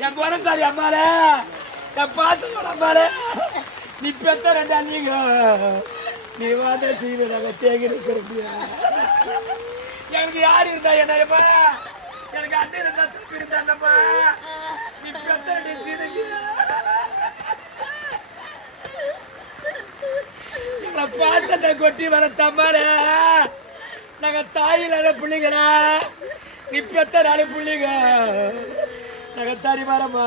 என் குணசாரி அம்மால என் பாசத்தோட அம்மால நீ பெத்த ரெண்டா நீங்க நீ வாட சீன நாங்க தேங்கி இருக்கிறது எனக்கு யார் இருந்தா என்னப்பா எனக்கு அண்ணன் இருந்தா தம்பி இருந்தாப்பா நீ பெத்த ரெண்டு சீனுக்கு எங்களை பாசத்தை கொட்டி வர தம்மால நாங்க தாயில பிள்ளைங்களா நீ பெத்த நாலு பிள்ளைங்க நாங்க தறி வரமா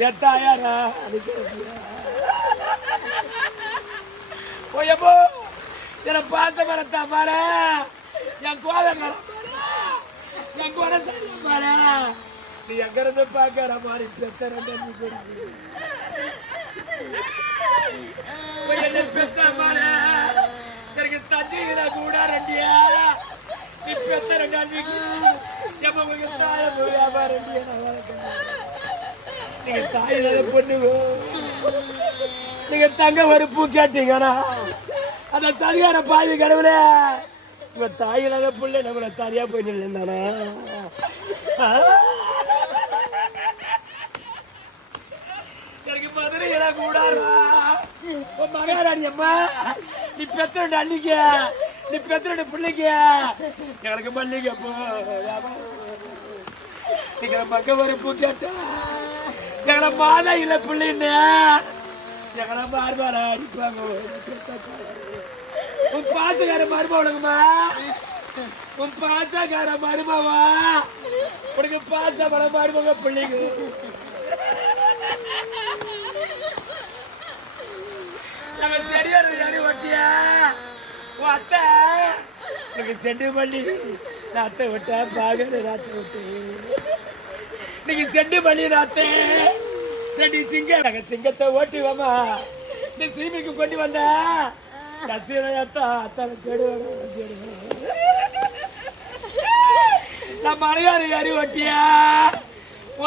என் தாயாரா ஓயப்போ என்ன பார்த்த மரத்தா மாற என் கோலக்கார என் குணசாரி மாற நீ எங்க இருந்து பாக்கிற மாதிரி பெத்த ரெண்டு என்ன பெத்த மாற எனக்கு தஞ்சிக்கிற கூட ரெண்டியா நீ பெத்த ரெண்டாஞ்சிக்கு எப்ப உங்களுக்கு தாய வியாபாரம் ரெண்டியா நான் வளர்க்கணும் நீங்க தாயில பொண்ணுங்க நீங்க தங்க ஒரு பூ கேட்டீங்கன்னா அந்த சரியான பாதி கடவுள உங்க தாயில புள்ள நம்மள தனியா போய் நின்றானா எனக்கு மதுரையில கூடாரா உன் மகாராணி அம்மா நீ பெத்தோண்ட அன்னிக்க நீ பெத்தோண்ட பிள்ளைக்க எனக்கு மல்லிகை போ நீங்க மங்க ஒரு பூ கேட்டா எங்களை மாதா இல்லை பிள்ளைன்னு எங்களை மாறுபாரா அடிப்பாங்க உன் பாசக்கார மருமா உனக்குமா உன் பாசக்கார மருமாவா உனக்கு பாச பல மருமக பிள்ளைங்க நாங்க சரியான ஜாடி ஓட்டியா உன் அத்தை எனக்கு செண்டு பண்ணி நாத்தை விட்டா பாகர நாத்தை விட்டு இன்னைக்கு செண்டு பண்ணி நாத்தே ரெண்டு சிங்கம் நாங்க சிங்கத்தை ஓட்டுவோமா இந்த சீமைக்கு கொண்டு வந்த நான் மலையாறு யாரி ஓட்டியா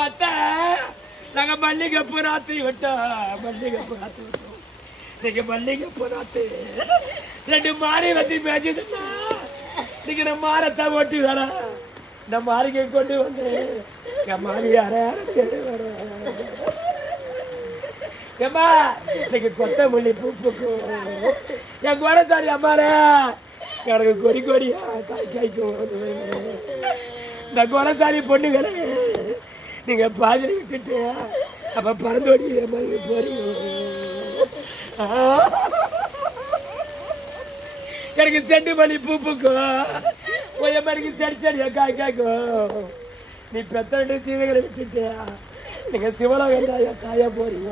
அத்தை நாங்க மல்லிகைப்பூ நாத்தி விட்டோம் மல்லிகைப்பூ நாத்தி விட்டோம் நீங்க மல்லிகைப்பூ நாத்து ரெண்டு மாறி வந்து மேய்ச்சதுன்னா நீங்க நம்ம மாறத்தை ஓட்டி வர இந்த மாளிகை கொண்டு வந்து என் மாறி ஏமா இன்னைக்கு கொத்தமல்லி பூப்புக்கும் என் குணசாரி அம்மால எனக்கு கொடி கொடியா காய்க்கும் இந்த குணசாரி பொண்ணுங்களே நீங்க பாதி விட்டுட்டு அப்ப பறந்தோடி மாதிரி போறீங்க எனக்கு செண்டு மல்லி பூப்புக்கும் எனக்கு செடி செடியா காய்க்கும் நீ பெத்த ரெண்டு சீதைகளை விட்டுட்டு நீங்க சிவலோகம் தாயா போறீங்க